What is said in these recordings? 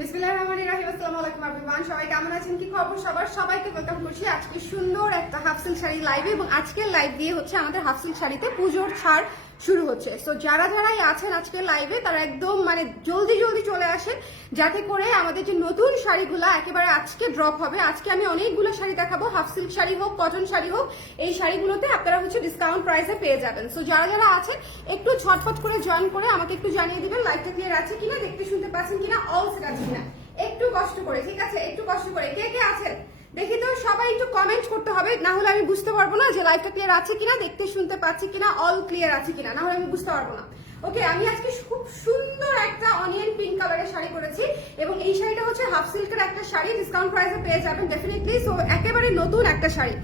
বিসমিল্লাহির রহমানির রহিম। আসসালামু আলাইকুম এভরিওয়ান, সবাই কেমন আছেন, কি খবর সবার? সবাইকে ওয়েলকাম করছি আজকে সুন্দর একটা হাফ সিল্ক শাড়ি লাইভে। এবং আজকের লাইভ দিয়ে হচ্ছে আমাদের হাফ সিল্ক শাড়িতে পুজোর ছাড় শুরু হচ্ছে। সো যারাই আছেন আজকের লাইভে তারা একদম জলদি চলে আসেন, যাতে করে আমাদের যে নতুন শাড়িগুলা একেবারে আজকে ড্রপ হবে। আজকে আমি অনেকগুলো শাড়ি দেখাবো, হাফ সিল্ক শাড়ি হোক, কটন শাড়ি হোক, এই শাড়িগুলোতে আপনারা হচ্ছে ডিসকাউন্ট প্রাইসে পেয়ে যাবেন। সো যারা আছেন একটু ছটফট করে জয়েন করে আমাকে একটু জানিয়ে দিবেন লাইভটা ক্লিয়ার আছে কিনা, দেখতে শুনতে পাচ্ছেন কিনা, অল সেট আছে কিনা। একটু কষ্ট করে, ঠিক আছে, একটু কষ্ট করে কে আছেন দেখি তো, সবাই একটু কমেন্ট করতে হবে, না হলে আমি বুঝতে পারবো না যে লাইভটা ক্লিয়ার আছে কিনা, দেখতে শুনতে পাচ্ছি কিনা, অল ক্লিয়ার আছে কিনা, না হলে আমি বুঝতে পারবো না। ওকে, আমি আজকে খুব সুন্দর একটা অনিয়ন পিঙ্ক কালারের শাড়ি করেছি এবং এই শাড়িটা হচ্ছে হাফ সিল্কের একটা শাড়ি, ডিসকাউন্ট প্রাইসে পেয়ে যাবেন ডেফিনেটলি। সো একেবারে নতুন একটা শাড়ি,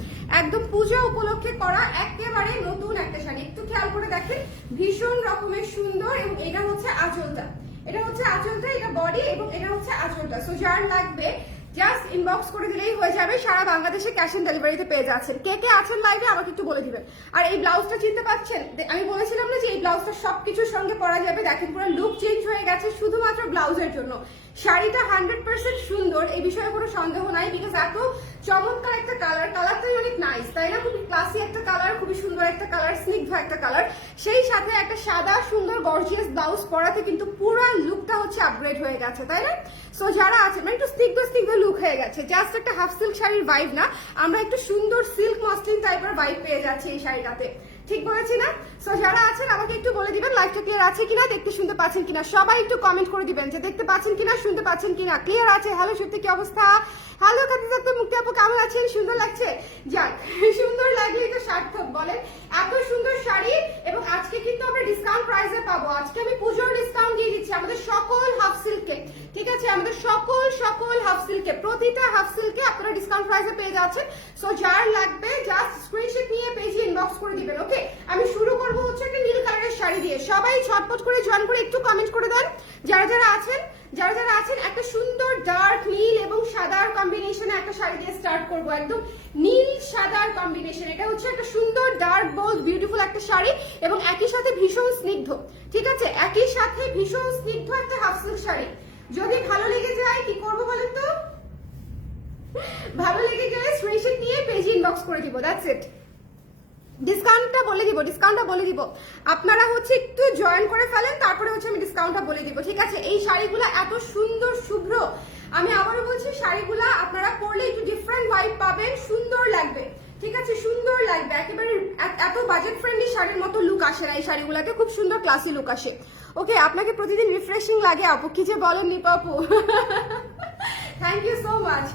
একদম পূজা উপলক্ষে করা একেবারে নতুন একটা শাড়ি। একটু খেয়াল করে দেখেন, ভীষণ রকমের সুন্দর। এবং এটা হচ্ছে আঁচলটা, এটা বডি এবং এটা হচ্ছে আঁচলটা। সো যার লাগবে জাস্ট ইনবক্স করে দিলেই হয়ে যাবে। সারা বাংলাদেশে ক্যাশ অন ডেলিভারিতে পেয়ে যাচ্ছেন। কে আছেন লাইভে আমাকে একটু বলে দিবেন। আর এই ব্লাউজটা চিনতে পাচ্ছেন? আমি বলেছিলাম না যে এই ব্লাউজটা সবকিছুর সঙ্গে পরা যাবে। দেখেন পুরো লুক চেঞ্জ হয়ে গেছে শুধুমাত্র ব্লাউজের জন্য। শাড়িটা 100% সুন্দর, এই বিষয়ে কোনো সন্দেহ নাই। বিকজ এত চমৎকার একটা কালারটাই অনেক নাইস, তাই না? খুবই ক্লাসি একটা কালার, খুবই সুন্দর একটা কালার, স্নিগ্ধ একটা কালার, সেই সাথে একটা সাদা সুন্দর গর্জিয়াস ব্লাউজ পরাতে কিন্তু পুরো লুকটা হচ্ছে আপগ্রেড হয়ে গেছে, তাই না? সো যারা আছেন একটু স্নিগ্ধ লুক হয়ে গেছে, জাস্ট একটা হাফ সিল্ক শাড়ির ভাইব না, আমরা একটু সুন্দর সিল্ক মসলিন টাইপের ভাইব পেয়ে যাচ্ছি এই শাড়িটাতে। ঠিক বলেছি না? সো যারা আছেন আমাকে একটু বলে দিবেন লাইভটা ক্লিয়ার আছে কিনা, দেখতে শুনতে পাচ্ছেন কিনা। সবাই একটু কমেন্ট করে দিবেন যে দেখতে পাচ্ছেন কিনা, শুনতে পাচ্ছেন কিনা, ক্লিয়ার আছে। হ্যালো সত্যি, কি অবস্থা? হ্যালো কাছে মুক্তি আপু, কেমন আছেন? সুন্দর লাগছে? যাক, সুন্দর লাগলেই তো সার্থক, বলেন। এত সুন্দর শাড়ি এবং আজকে কিন্তু আমরা ডিসকাউন্ট প্রাইসে পাবো। আজকে আমি পুজোর ডিসকাউন্ট দিয়ে দিচ্ছি আমাদের সকল হাফ সিল্কে, ঠিক আছে? আমাদের সকল হাফ সিল্কে, প্রতিটা হাফ সিল্কে আপনারা ডিসকাউন্ট প্রাইসে পেয়ে যাচ্ছেন। সো যার লাগবে জাস্ট স্ক্রিনশট নিয়ে পেজে ইনবক্স করে দিবেন। ওকে, আমি শুরু করবো হচ্ছে একটা নীল কালারের শাড়ি দিয়ে। সবাই ছটপট করে জয়েন করে একটু কমেন্ট করে দেন যারা আছেন। একটা সুন্দর ডার্ক নীল এবং সাদার কম্বিনেশনে একটা শাড়ি দিয়ে স্টার্ট করবো, একদম নীল সাদার কম্বিনেশন। এটা হচ্ছে একটা সুন্দর ডার্ক বোল্ড বিউটিফুল একটা শাড়ি এবং একই সাথে ভীষণ স্নিগ্ধ, ঠিক আছে? একই সাথে ভীষণ স্নিগ্ধ একটা হাফ সিল্ক শাড়ি। যদি ভালো লেগে যায় কি করবো বলেন তো? ভালো লেগে গেলে স্ক্রিনশট নিয়ে পেজে ইনবক্স করে দিব, দ্যাটস ইট। ডিসকাউন্টটা বলে দিব, আপনারা হচ্ছে একটু জয়েন করে ফেলেন, তারপরে হচ্ছে আমি ডিসকাউন্টটা বলে দিব, ঠিক আছে? এই শাড়িগুলো এত সুন্দর শুভ্র, আমি আবারও বলছি শাড়িগুলা আপনারা পরলে একটু ডিফারেন্ট ভাইব পাবেন, সুন্দর লাগবে, ঠিক আছে? সুন্দর লাগবে, একেবারে এত বাজেট ফ্রেন্ডলি শাড়ির মতো লুক আসে না এই শাড়িগুলাতে, খুব সুন্দর ক্লাসি লুক আসে। ওকে, আপনাকে প্রতিদিন রিফ্রেশিং লাগে আপু, কি যে বলেন নিপা আপু। Thank you so much.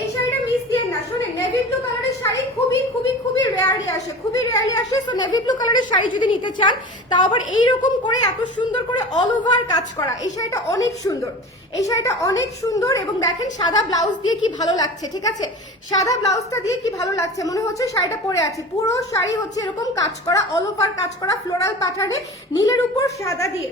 এই শাড়িটা মিস দিয়ে না। শোনেন, নেভি ব্লু কালারের শাড়ি খুবই রেয়ারলি আসে। সো নেভি ব্লু কালারের শাড়ি যদি নিতে চান, তাও আবার এইরকম করে এত সুন্দর করে অল ওভার কাজ করা, এই শাড়িটা অনেক সুন্দর। এবং দেখেন সাদা ব্লাউজ দিয়ে কি ভালো লাগছে, ঠিক আছে? সাদা ব্লাউজটা দিয়ে কি ভালো লাগছে, মনে হচ্ছে শাড়িটা পরে আছে। পুরো শাড়ি হচ্ছে এরকম কাজ করা, অল ওভার কাজ করা, ফ্লোরাল প্যাটার্নে, নীলের উপর সাদা দিয়ে।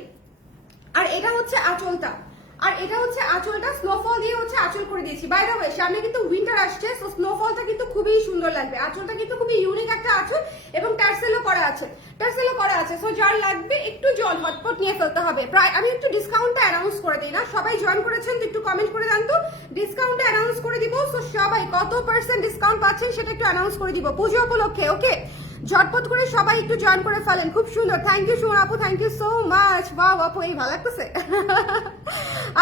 আর এটা হচ্ছে আঁচলটা স্নোফল দিয়ে হচ্ছে আঁচল করে দিয়েছি। বাই দ্য ওয়ে, সামনে কিন্তু উইন্টার আসছে, সো স্নোফলটা কিন্তু খুবই সুন্দর লাগবে। আঁচলটা কিন্তু খুবই ইউনিক একটা আঁচল এবং টার্সেলও করা আছে। সো যার লাগবে একটু হটপট নিয়ে ফেলতে হবে। প্রায় আমি একটু ডিসকাউন্টটা অ্যানাউন্স করে দিই না, সবাই জয়েন করেছেন তো একটু কমেন্ট করে দেন তো, ডিসকাউন্টটা অ্যানাউন্স করে দিব। সো সবাই কত % ডিসকাউন্ট পাচ্ছেন সেটা একটু অ্যানাউন্স করে দিব পুজো উপলক্ষে। ওকে, ঝটপট করে সবাই একটু জয়েন করে ফেলেন, খুব সুন্দর। থ্যাংক ইউ সুমন আপু, থ্যাংক ইউ সো মাচ। বাহ আপু, এই ভালো লাগতেছে।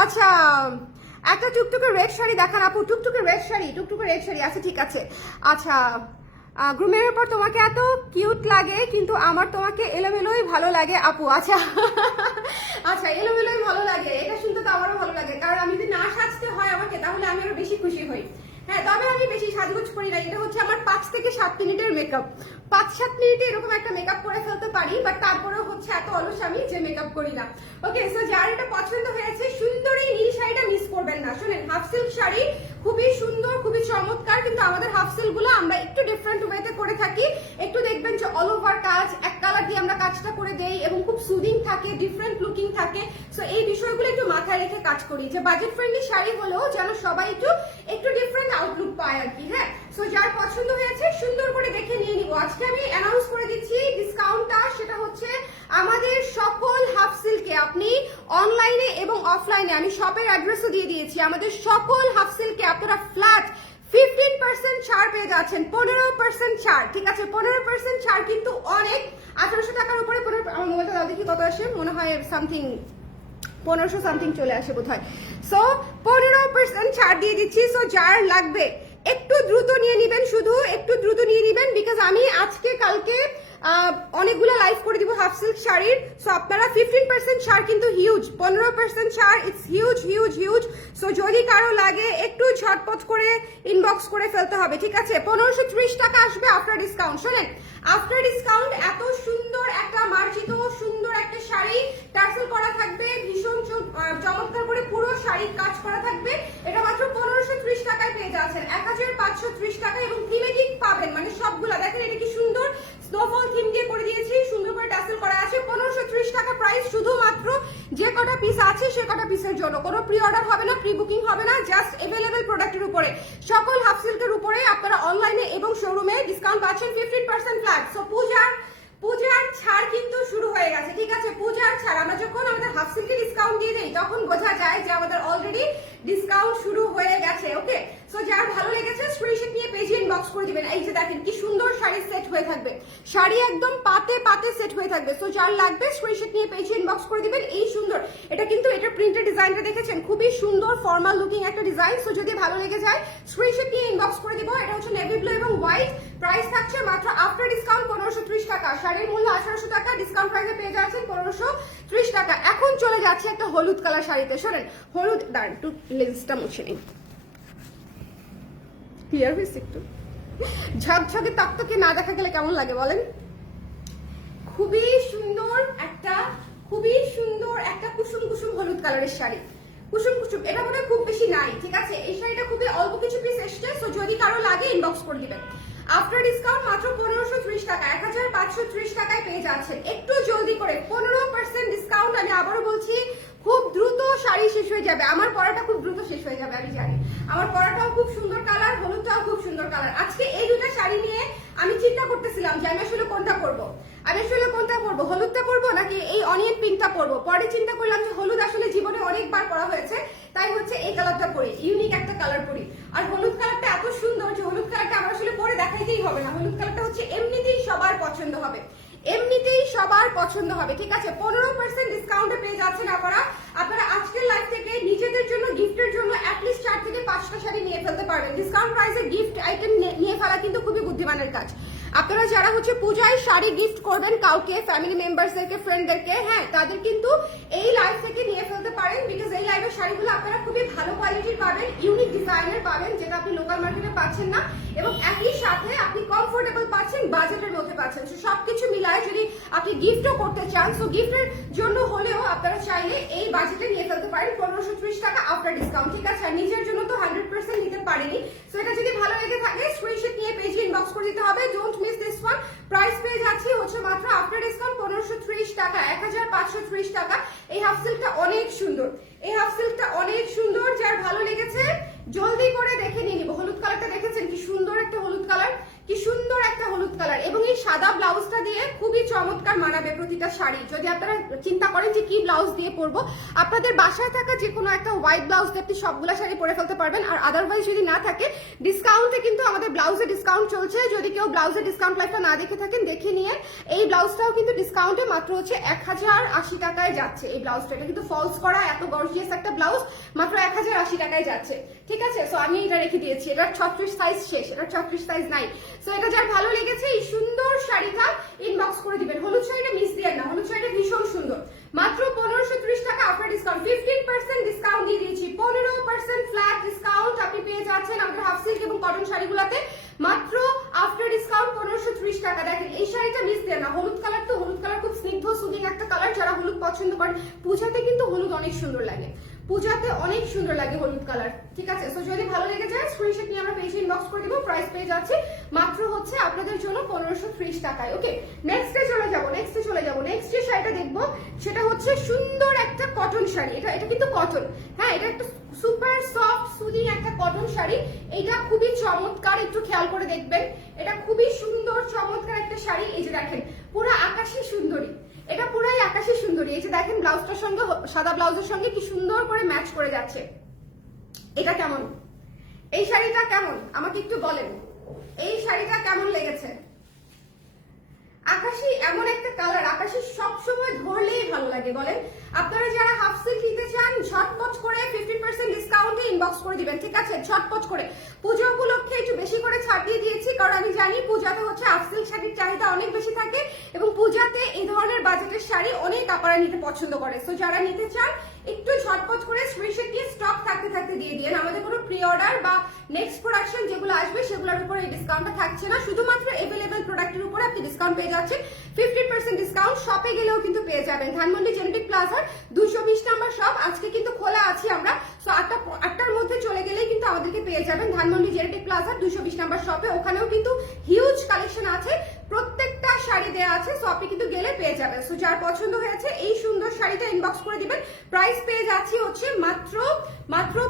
আচ্ছা, একটা টুকটুকে রেড শাড়ি দেখান আপু, টুকটুকে রেড শাড়ি আছে, ঠিক আছে? আচ্ছা, গ্রুমের পর তোমাকে এত কিউট লাগে, কিন্তু আমার তোমাকে এলোমেলোই ভালো লাগে আপু। আচ্ছা, এলোমেলোই ভালো লাগে, এটা শুনতে তো আমারও ভালো লাগে, কারণ আমি যদি না সাজতে হয় আমাকে, তাহলে আমি আরো বেশি খুশি হই। হ্যাঁ, তবে আমি বেশি সাজগোজ করি না, এটা হচ্ছে আমার 5 থেকে 7 মিনিটের মেকআপ। 5-7 মিনিটে এরকম একটা মেকআপ করে ফেলতে পারি, বাট তারপরেও হচ্ছে এত অলস আমি যে মেকআপ করি না। ওকে, সো যার এটা পছন্দ হয়েছে, সুন্দর এই নীল শাড়িটা মিস করবেন না। শোনেন, হাফ সিল্ক শাড়ি খুবই সুন্দর, খুবই চমৎকার, কিন্তু আমাদের হাফ সিল্ক গুলো আমরা একটু ডিফারেন্ট ওয়েতে করে থাকি। একটু দেখবেন যে অল ওভার কাজ, এক কালার দিয়ে আমরা কাজটা করে দেই এবং খুব সুদিং থাকে, ডিফারেন্ট লুকিং থাকে। সো এই বিষয়গুলো একটু মাথায় রেখে কাজ করি, যে বাজেট ফ্রেন্ডলি শাড়ি হলেও যেন সবাই একটু ডিফারেন্ট আউটলুক পায় আর কি। হ্যাঁ, সো যার পছন্দ হয়েছে সুন্দর করে দেখে নিয়ে নিব। আজকে আমি অ্যানাউন্স করে দিচ্ছি ডিসকাউন্টটা, সেটা হচ্ছে আমাদের সকল হাফ সিল্কে আপনি অনলাইনে এবং অফলাইনে আমি শপের অ্যাড্রেসও দিয়ে দিয়েছি। আমাদের সকল হাফ সিল্কে আপনারা ফ্ল্যাট 15% ছাড় পেয়ে যাচ্ছেন, 15% ছাড়, ঠিক আছে? 15% ছাড় কিন্তু অনেক। 1800 টাকার উপরে আমার মোবাইলটা দাও দেখি কত আসে, মনে হয় সামথিং 1500 সামথিং চলে আসে বোধ হয়। সো 15% ছাড় দিয়ে দিচ্ছি। সো যার লাগবে একটু দ্রুত নিয়ে নিবেন, শুধু একটু দ্রুত নিয়ে নিবেন, বিকজ আমি আজকে কালকে অনেকগুলো লাইভ করে দিব হাফ সিল্ক শাড়ির। সো আপনারা 15% ছাড় কিন্তু হিউজ, 15% ছাড়, it's huge huge huge. So যদি কারো লাগে একটু ঝটপট করে ইনবক্স করে ফেলতে হবে, ঠিক আছে? 1530 টাকা আসবে আফটার ডিসকাউন্ট। শোনেন, আফটার ডিসকাউন্ট এত সুন্দর একটা মার্জিত সুন্দর একটা শাড়ি টার্সেল করা থাকবে, ভীষণ চমৎকার করে পুরো শাড়ির কাজ করা থাকবে। এটা মাত্র 1530 টাকায় পেয়ে যাচ্ছেন, 1530 টাকা। এবং থিমেটিক পাবেন, মানে সবগুলা দেখেন এটা কি সুন্দর স্নোফল থিম দিয়ে করে দিয়েছি, সুন্দর করে টাসেল করা আছে। 1530 টাকা প্রাইস, শুধুমাত্র যে কটা পিস আছে সে কটা পিসের জন্য। কোনো প্রি অর্ডার হবে না, প্রি বুকিং হবে না, জাস্ট এভেলেবেল প্রোডাক্টের উপরে, সকল হাফ সিল্কের উপরে আপনারা অনলাইনে এবং শোরুমে ডিসকাউন্ট পাচ্ছেন 15% ফ্ল্যাট। সো পূজার ছাড় কিন্তু শুরু হয়ে গেছে, ঠিক আছে? পূজার ছাড় আমরা যখন আমাদের হাফ সিল্কে ডিসকাউন্ট দিয়ে দেই তখন বোঝা যায় যে আমাদের অলরেডি ডিসকাউন্ট শুরু হয়ে গেছে। ওকে, সো যার ভালো লেগেছে স্ক্রিনশট নিয়ে পেজে ইনবক্স করে দিবেন। এই যে দেখেন কি সুন্দর শাড়ি সেট হয়ে থাকবে, শাড়ি একদম পাতে পাতে সেট হয়ে থাকবে। সো যার লাগবে স্ক্রিনশট নিয়ে পেজে ইনবক্স করে দিবেন। এই সুন্দর, এটা কিন্তু এটা প্রিন্টেড ডিজাইনটা দেখেছেন, খুবই সুন্দর ফর্মাল লুকিং একটা ডিজাইন। সো যদি ভালো লেগে যায় স্ক্রিনশট নিয়ে ইনবক্স করে দিব। এটা হচ্ছে নেভি ব্লু এবং হোয়াইট, প্রাইস থাকছে মাত্র আফটার ডিসকাউন্ট 1530 টাকা। শাড়ির মূল্য 1800 টাকা, ডিসকাউন্ট প্রাইসে পেয়ে যাচ্ছেন 1530 টাকা। এখন চলে যাচ্ছে একটা হলুদ কালার শাড়িতে। শোনেন, হলুদ, দাঁড়ান একটু লেন্সটা মুছে নিন, ক্লিয়ার হয়েছে একটু? ঝকঝকে তকতকে না দেখা গেলে কেমন লাগে বলেন? খুবই সুন্দর একটা, খুবই সুন্দর একটা কুসুম কুসুম হলুদ কালারের শাড়ি, কুসুম কুসুম। এটা মনে হয় খুব বেশি নাই, ঠিক আছে? এই শাড়িটা খুবই অল্প কিছু পিস এসছে। সো যদি কারো লাগে ইনবক্স করে দিবেন। আফটার ডিসকাউন্ট মাত্র 1530 টাকা, 1530 টাকায় পেয়ে যাচ্ছেন। একটু জলদি করে 15% ডিসকাউন্ট। আমি আবারও বলছি, খুব দ্রুত শাড়ি শেষ হয়ে যাবে। আমার পরাটা খুব দ্রুত শেষ হয়ে যাবে, আমি জানি। আমার পরাটাও খুব সুন্দর কালার, হলুদটাও খুব সুন্দর কালার। আজকে এই দুটো শাড়ি নিয়ে আমি চিন্তা করতেছিলাম যে আমি আসলে কোনটা করবো, হলুদটা করবো নাকি এই অনিয়ন পিঙ্কটা পরবো। পরে চিন্তা করলাম যে হলুদ আসলে জীবনে অনেকবার পরা হয়েছে, তাই হচ্ছে এই কালারটা পরি, ইউনিক একটা কালার পরি। আর হলুদ কালারটা এত সুন্দর যে হলুদ কালারটা আমার আসলে পরে দেখাইতেই হবে না। হলুদ কালারটা হচ্ছে এমনিতেই সবার পছন্দ হবে, এমনিতেই সবার পছন্দ হবে, ঠিক আছে? 15% ডিসকাউন্টে পেয়ে যাচ্ছেন আপনারা আজকের লাইভ থেকে নিজেদের জন্য গিফটের জন্য অ্যাটলিস্ট 4 থেকে 5টা শাড়ি নিয়ে ফেলতে পারবেন। ডিসকাউন্ট প্রাইসে গিফট আইটেম নিয়ে ফেলা কিন্তু খুবই বুদ্ধিমানের কাজ। আপনারা যারা হচ্ছে পূজায় শাড়ি গিফট করবেন কাউকে, ফ্যামিলি মেম্বারসদেরকে, ফ্রেন্ডদেরকে, হ্যাঁ তাদের কিন্তু এই লাইভ থেকে নিয়ে ফেলতে পারেন, বিকজ এই লাইভের শাড়িগুলো আপনারা খুবই ভালো কোয়ালিটির পাবেন, ইউনিক ডিজাইনের পাবেন, যেটা আপনি লোকাল মার্কেটে পাচ্ছেন না, এবং একই সাথে আপনি কমফোর্টেবল পাচ্ছেন, বাজেটের মধ্যে পাচ্ছেন। সো সবকিছু মিলায় যদি আপনি গিফটও করতে চান, সো গিফটের জন্য হলেও আপনারা চাইলে এই বাজেটে নিয়ে ফেলতে পারেন 1530 টাকা আফটার ডিসকাউন্ট, ঠিক আছে? আর নিজের জন্য তো 100% নিতে পারেনি। সো এটা যদি ভালো লেগে থাকে স্ক্রিনশট নিয়ে পেজে ইনবক্স করে দিতে হবে। Don't miss this one. Price পেয়ে যাচ্ছি হচ্ছে মাত্র আফটার ডিসকাউন্ট 1530 টাকা, 1530 টাকা। এই হাফ সিল্কটা অনেক সুন্দর, এই হাফ সিল্কটা অনেক সুন্দর। যার ভালো লেগেছে জলদি করে দেখে নিয়ে নিব। হলুদ কালারটা দেখেছেন কি সুন্দর একটা হলুদ কালার, কি সুন্দর একটা হলুদ কালার, এবং এই সাদা ব্লাউজটা দিয়ে খুবই চমৎকার মানাবে প্রতিটা শাড়ি। যদি আপনারা চিন্তা করেন যে কি ব্লাউজ দিয়ে পরবো, আপনাদের বাসায় থাকা যে কোনো একটা হোয়াইট ব্লাউজ দিয়ে আপনি সবগুলা শাড়ি পরে ফেলতে পারবেন। আর আদারওয়াইজ যদি না থাকে, ডিসকাউন্টে কিন্তু আমাদের ব্লাউজে ডিসকাউন্ট চলছে। যদি কেউ ব্লাউজের ডিসকাউন্ট লাইভটা না দেখে থাকেন দেখে নিয়ে, এই ব্লাউজটাও কিন্তু ডিসকাউন্টে মাত্র হচ্ছে 1080 টাকায় যাচ্ছে। এই ব্লাউজটা, এটা কিন্তু ফলস করা এত গর্জিয়াস একটা ব্লাউজ, মাত্র 1080 টাকায় যাচ্ছে, ঠিক আছে? সো আমি এটা রেখে দিয়েছি, এটা 36 সাইজ শেষ, এটা 36 সাইজ নাই। সো এটা যার ভালো লেগেছে এই সুন্দর শাড়িটা ইনবক্স করে দিবেন। হলুদ শাড়িটা মিস দিয়েন না, হলুদ শাড়িটা ভীষণ সুন্দর। মাত্র 1530 টাকা আফটার ডিসকাউন্ট, 15% ডিসকাউন্ট দিয়ে দিয়েছি, 15% ফ্ল্যাট ডিসকাউন্ট আপনি পেয়ে যাচ্ছেন আমাদের হাফ সিল্ক এবং কটন শাড়িগুলোতে মাত্র আফটার ডিসকাউন্ট 1530 টাকা। দেখেন এই শাড়িটা মিস দেন না, হলুদ কালার তো, হলুদ কালার খুব স্নিগ্ধ সুদিং একটা কালার। যারা হলুদ পছন্দ করেন, পূজাতে কিন্তু হলুদ অনেক সুন্দর লাগে, পূজাতে অনেক সুন্দর লাগে হলুদ কালার, ঠিক আছে? সো যদি ভালো লেগে যায় স্ক্রিনশট নিয়ে আমরা পেজে ইনবক্স করে দিব। প্রাইস পেয়ে যাচ্ছে মাত্র হচ্ছে আপনাদের জন্য 1530 টাকায়। ওকে, নেক্সটে চলে যাব, নেক্সট যে শাড়িটা দেখবো সেটা হচ্ছে সুন্দর একটা কটন শাড়ি। এটা কিন্তু কটন, হ্যাঁ এটা একটা সুপার সফট সুদিং একটা কটন শাড়ি। এটা খুবই চমৎকার, একটু খেয়াল করে দেখবেন। এটা খুবই সুন্দর চমৎকার একটা শাড়ি। এই যে দেখেন পুরো আকাশী সুন্দরী, এটা পুরাই আকাশী সুন্দরী। এই যে দেখেন ব্লাউজটার সঙ্গে, সাদা ব্লাউজের সঙ্গে কি সুন্দর করে ম্যাচ করে যাচ্ছে। এটা কেমন, এই শাড়িটা কেমন আমাকে একটু বলেন, এই শাড়িটা কেমন লেগেছে? আকাশী এমন একটা কালার, আকাশী সবসময় ধরলেই ভালো লাগে। বলেন আপনারা যারা হাফ সিল্ক নিতে চান ঝটপট করে 50% ডিসকাউন্টে ইনবক্স করে দিবেন, ঠিক আছে? ঝটপট করে। পুজো উপলক্ষে একটু বেশি করে ছাড় দিয়ে দিয়েছি, কারণ আমি জানি পূজাতে হচ্ছে হাফ সিল্ক শাড়ির চাহিদা অনেক বেশি থাকে এবং পূজাতে এই ধরনের বাজেটের শাড়ি অনেক আপনারা নিতে পছন্দ করে। সো যারা নিতে চান একটু ঝটপট করে স্ক্রিনশট দিয়ে স্টক থাকতে থাকতে দিয়ে দিন। আমাদের কোনো প্রি অর্ডার বা নেক্সট প্রোডাকশন যেগুলো আসবে সেগুলোর উপর এই ডিসকাউন্টটা থাকছে না, শুধুমাত্র अवेलेबल প্রোডাক্টের উপর আপনি ডিসকাউন্ট পেয়ে যাচ্ছেন। 50% ডিসকাউন্ট শপে গেলেও কিন্তু পেয়ে যাবেন। ধানমন্ডি জেনেটিক প্লাজার 220 নাম্বার শপ আজকে কিন্তু খোলা আছি আমরা। সো 8টার মধ্যে চলে গেলেই কিন্তু আমাদেরকে পেয়ে যাবেন ধানমন্ডি জেনেটিক প্লাজার 220 নাম্বার শপে। ওখানেও কিন্তু হিউজ কালেকশন আছে, প্রত্যেকটা শাড়ি দেওয়া আছে। সো আপনি কিন্তু গেলে পেয়ে যাবেন। সো যার পছন্দ হয়েছে এই সুন্দর শাড়িটা ইনবক্স করে দিবেন। প্রাইস পেয়ে যাচ্ছি হচ্ছে মাত্র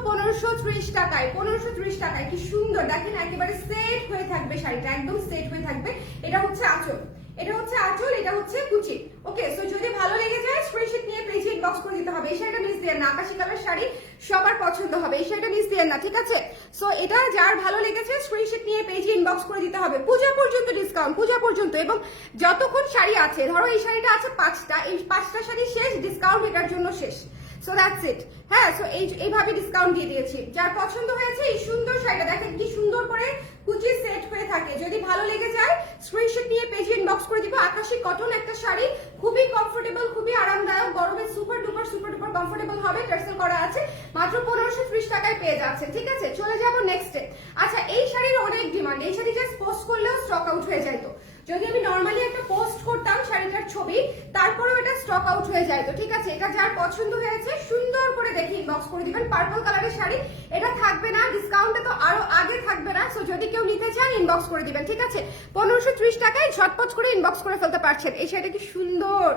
1530 টাকায়। 1530 টাকায় কি সুন্দর দেখেন, একেবারে সেট হয়ে থাকবে শাড়িটা, একদম সেট হয়ে থাকবে। এটা হচ্ছে আঁচল, এটা হচ্ছে আঁচল, এটা হচ্ছে কুচি। ওকে, সো যদি ভালো লেগে যায় স্ক্রিনশট নিয়ে পেজে ইনবক্স করে দিতে হবে। এই শাড়িটা মিস দিয়েন না, আকাশি কালার শাড়ি সবার পছন্দ হবে, এই শাড়িটা মিস দিয়েন না, ঠিক আছে? সো এটা যার ভালো লেগেছে স্ক্রিনশট নিয়ে পেজে ইনবক্স করে দিতে হবে। পূজা পর্যন্ত ডিসকাউন্ট, পূজা পর্যন্ত, এবং যতক্ষণ শাড়ি আছে, ধরো এই শাড়িটা আছে 5টা, এই 5টা শাড়ি শেষ, ডিসকাউন্ট এটার জন্য শেষ। So that's it. হ্যাঁ, সো এইভাবে ডিসকাউন্ট দিয়ে দিয়েছি। যার পছন্দ হয়েছে এই সুন্দর শাড়িটা দেখেন কি সুন্দর করে কুচি সেট হয়ে থাকে। যদি ভালো লেগে যায় স্ক্রিনশট নিয়ে পেজে ইনবক্স করে দিব। আকাশী কটন একটা শাড়ি, খুবই কমফোর্টেবল, খুবই আরামদায়ক, গরমে সুপার ডুপার কমফোর্টেবল হবে। টার্সেল করা আছে, মাত্র 1530 টাকায় পেয়ে যাচ্ছে, ঠিক আছে? চলে যাব নেক্সটে। আচ্ছা, এই শাড়ির অনেক ডিমান্ড, এই শাড়ি জাস্ট পোস্ট করলেও স্টক আউট হয়ে যাইতো। যদি আমি নর্মালি একটা পোস্ট করতাম শাড়িটার ছবি, তারপরেও এটা স্টক আউট হয়ে যায়, তো ঠিক আছে? এটা যার পছন্দ হয়েছে সুন্দর করে দেখে ইনবক্স করে দিবেন। পার্পল কালারের শাড়ি, এটা থাকবে না ডিসকাউন্টে, তো আরো আগে থাকবে না। সো যদি কেউ নিতে চান ইনবক্স করে দিবেন, ঠিক আছে? 1530 টাকায় ঝটপট করে ইনবক্স করে ফেলতে পারছেন। এই শাড়িটা কি সুন্দর,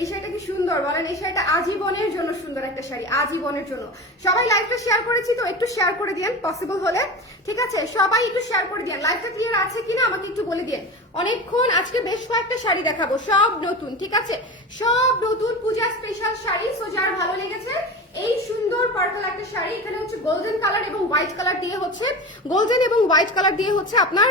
এই শাড়িটা কি সুন্দর বলেন। এই শাড়িটা আজীবনের জন্য সুন্দর একটা শাড়ি, আজীবনের জন্য। সবাই লাইভটা শেয়ার করেছি তো একটু শেয়ার করে দিন পসিবল হলে, ঠিক আছে? সবাই একটু শেয়ার করে দিন। লাইভটা ক্লিয়ার আছে কিনা আমাকে একটু বলে দিন। অনেকক্ষণ আজকে বেশ কয়েকটা শাড়ি দেখাবো, সব নতুন, ঠিক আছে? সব নতুন পূজা স্পেশাল শাড়ি। সো যার ভালো লেগেছে এই সুন্দর পার্পল একটা শাড়ি, এখানে হচ্ছে গোল্ডেন কালার এবং হোয়াইট কালার দিয়ে হচ্ছে, গোল্ডেন এবং হোয়াইট কালার দিয়ে হচ্ছে আপনার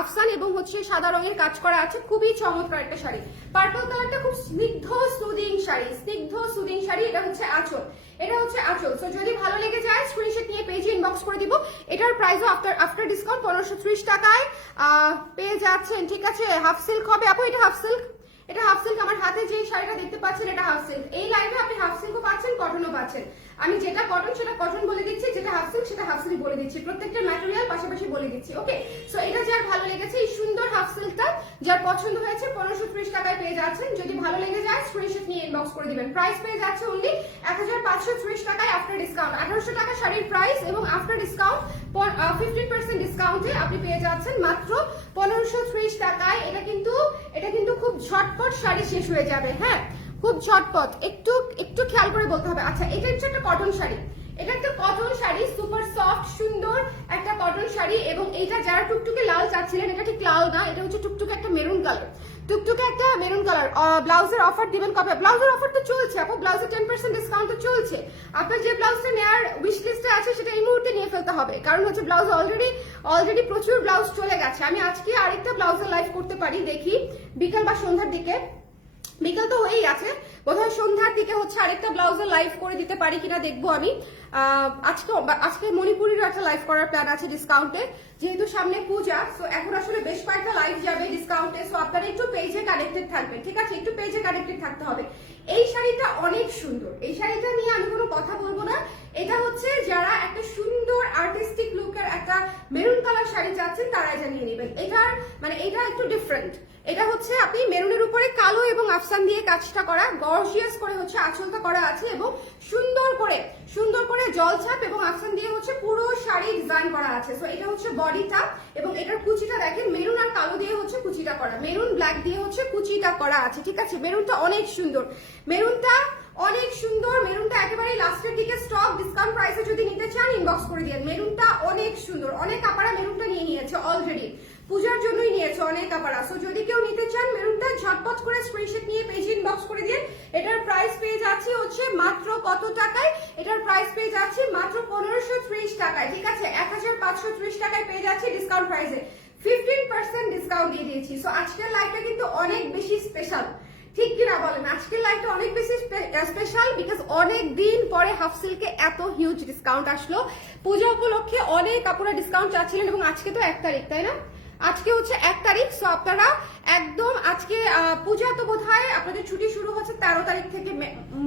আফসান এবং হচ্ছে সাদা রঙের কাজ করা আছে। খুবই চমৎকার একটা শাড়ি। পার্পল কালারটা খুব স্নিগ্ধ সুদিং শাড়ি, স্নিগ্ধ সুদিং শাড়ি। এটা হচ্ছে আঁচল, এটা হচ্ছে আঁচল। সো যদি ভালো লেগে যায় স্ক্রিনশট নিয়ে পেজে ইনবক্স করে দিব। এটার প্রাইসও আফটার ডিসকাউন্ট 1530 টাকায় পেয়ে যাচ্ছেন, ঠিক আছে? হাফ সিল্ক হবে আপু, এটা হাফ সিল্ক, এটা হাফ সিল্ক। আমার হাতে যে শাড়িটা দেখতে পাচ্ছেন এটা হাফ সিল্ক। এই লাইভে আপনি হাফ সিল্কও পাচ্ছেন, কটনও পাচ্ছেন। আমি যেটা কটন সেটা কটন বলে দিচ্ছি, যেটা হাফ সিল্ক সেটা হাফ সিল্ক বলে দিচ্ছি, প্রত্যেকটা ম্যাটেরিয়াল পাশাপাশি বলে দিচ্ছি। ওকে, সো এটা যার ভালো লেগেছে এই সুন্দর হাফ সিল্কটা, যার পছন্দ হয়েছে 1530 টাকায় পেয়ে যাচ্ছেন। যদি ভালো লেগে যায় স্ক্রিনশট নিয়ে ইনবক্স করে দিবেন। প্রাইস পেয়ে যাচ্ছে অনলি 1530 টাকায় আফটার ডিসকাউন্ট। 1800 টাকা শাড়ির প্রাইস এবং আফটার ডিসকাউন্ট 50% ডিসকাউন্টে আপনি পেয়ে যাচ্ছেন মাত্র 1530 টাকায়। এটা কিন্তু খুব ঝটপট শাড়ি শেষ হয়ে যাবে। হ্যাঁ, খুব ঝটপট, একটু খেয়াল করে বলতে হবে। আচ্ছা, এটা হচ্ছে একটা কটন শাড়ি, এটা একটা কটন শাড়ি, সুপার সফট সুন্দর একটা কটন শাড়ি। এবং এইটা যারা টুকটুকে লাল চাচ্ছিলেন, এটা ঠিক লাল না, এটা হচ্ছে টুকটুকে একটা মেরুন কালার, টুকটুকে একটা মেরুন কালার। ব্লাউজের অফার দিবেন কবে? ব্লাউজের অফার তো চলছে আপু, ব্লাউজে 10% ডিসকাউন্ট তো চলছে। আপনার যে ব্লাউজটা নেওয়ার উইশ লিস্টে আছে সেটা এই মুহূর্তে নিয়ে ফেলতে হবে, কারণ হচ্ছে ব্লাউজ অলরেডি প্রচুর ব্লাউজ চলে গেছে। আমি আজকে আরেকটা ব্লাউজের লাইভ করতে পারি, দেখি বিকাল বা সন্ধ্যার দিকে, বিকাল তো হয়েই আছে, বোধহয় সন্ধ্যার দিকে হচ্ছে আরেকটা ব্লাউজের লাইভ করে দিতে পারি কিনা দেখবো আমি। আজকে মণিপুরের একটা লাইভ করার প্ল্যান আছে ডিসকাউন্টে, যেহেতু সামনে পূজা। সো এখন আসলে বেশ কয়েকটা লাইভ যাবে ডিসকাউন্টে। সো আপনারা একটু পেজে কানেক্টেড থাকবেন, ঠিক আছে? একটু পেজে কানেক্টেড থাকতে হবে। এই শাড়িটা অনেক সুন্দর, এই শাড়িটা নিয়ে আমি কোনো কথা বলবো না। এটা হচ্ছে যারা একটা সুন্দর আর্টিস্টিক লুকের একটা মেরুন কালার শাড়ি চাচ্ছেন তারাই জানিয়ে নেবেন। এটার মানে এটা একটু ডিফারেন্ট। এটা হচ্ছে আপনি মেরুনের উপরে কালো এবং আফসান দিয়ে কাজটা করা, গর্জিয়াস করে হচ্ছে আঁচলটা করা আছে এবং সুন্দর করে জলছাপ এবং আফসান দিয়ে হচ্ছে পুরো শাড়ি ডিজাইন করা আছে। সো এটা হচ্ছে বডিটা এবং এটার কুচিটা দেখেন মেরুন আর কালো দিয়ে হচ্ছে কুচিটা করা, মেরুন ব্ল্যাক দিয়ে হচ্ছে কুচিটা করা আছে, ঠিক আছে? মেরুনটা অনেক সুন্দর, মেরুনটা অনেক সুন্দর। মেরুনটা একেবারে লাস্টের দিকে স্টক, ডিসকাউন্ট প্রাইসে যদি নিতে চান ইনবক্স করে দিন। মেরুনটা অনেক সুন্দর, অনেক আপারা মেরুনটা নিয়ে নিয়েছে অলরেডি, পূজার জন্যই নিয়েছে অনেক আপারা। সো যদি কেউ নিতে চান মেরুনটা ঝটপট করে স্ক্রিনশট নিয়ে পেজে ইনবক্স করে দিয়ে কত টাকায়? এটার প্রাইস পেয়ে যাচ্ছি মাত্র 1530 টাকায়, ঠিক আছে? 1530 টাকায় পেয়ে যাচ্ছি ডিসকাউন্ট প্রাইসে, 15% ডিসকাউন্ট দিয়ে দিয়েছি। সো আজকের লাইভটা কিন্তু অনেক বেশি স্পেশাল, ঠিক কিনা বলেন? আজকের লাইভটা অনেক বেশি স্পেশাল বিকজ অনেক দিন পরে হাফ সিল্কে এত হিউজ ডিসকাউন্ট আসলো। পূজা উপলক্ষে অনেক আপুরা ডিসকাউন্ট চাচ্ছিলেন এবং আজকে তো 1 তারিখ, তাই না? আজকে হচ্ছে 1 তারিখ। সো আপনারা একদম আজকে পূজা তো বোধহয় আপনাদের ছুটি শুরু হচ্ছে 13 তারিখ থেকে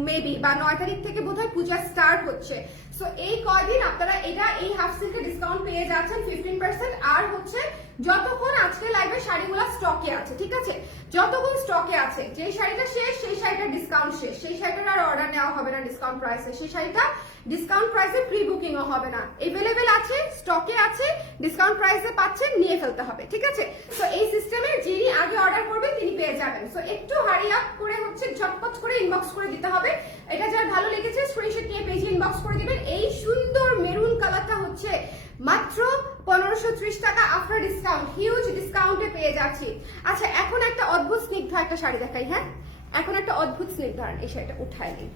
মেবি, বা 9 তারিখ থেকে বোধহয় পূজা স্টার্ট হচ্ছে। সো এই কয়দিন আপনারা এই হাফ সিল্কের ডিসকাউন্ট পেয়ে যাচ্ছেন 15%। আর হচ্ছে যতক্ষণ আজকে লাইভে শাড়িগুলো স্টকে আছে, ঠিক আছে? যতক্ষণ স্টকে আছে, যে শাড়িটা শেষ সেই শাড়িটার ডিসকাউন্ট শেষ, সেই শাড়িটার আর অর্ডার নেওয়া হবে না ডিসকাউন্ট প্রাইসে, সেই শাড়িটা ডিসকাউন্ট প্রাইসে প্রি বুকিংও হবে না। এভেলেবেল আছে, স্টকে আছে, ডিসকাউন্ট প্রাইসে পাচ্ছেন, নিয়ে ফেলতে হবে, ঠিক আছে? তো এই সিস্টেমে যিনি আগে অর্ডার করবেন তিনি পেয়ে যাবেন। সো একটু হারি আপ করে হচ্ছে ঝটপট করে ইনবক্স করে দিতে হবে। এটা যার ভালো লেগেছে স্ক্রিনশট নিয়ে পেজে ইনবক্স করে দিবেন। এই সুন্দর মেরুন কালারটা হচ্ছে মাত্র 1530 টাকা আফটার ডিসকাউন্ট, হিউজ ডিসকাউন্টে পেয়ে যাচ্ছি। আচ্ছা, এখন একটা অদ্ভুত স্নিগ্ধ একটা শাড়ি দেখাই। হ্যাঁ, এখন একটা অদ্ভুত স্নিগ্ধ, এই শাড়িটা উঠায় নিই।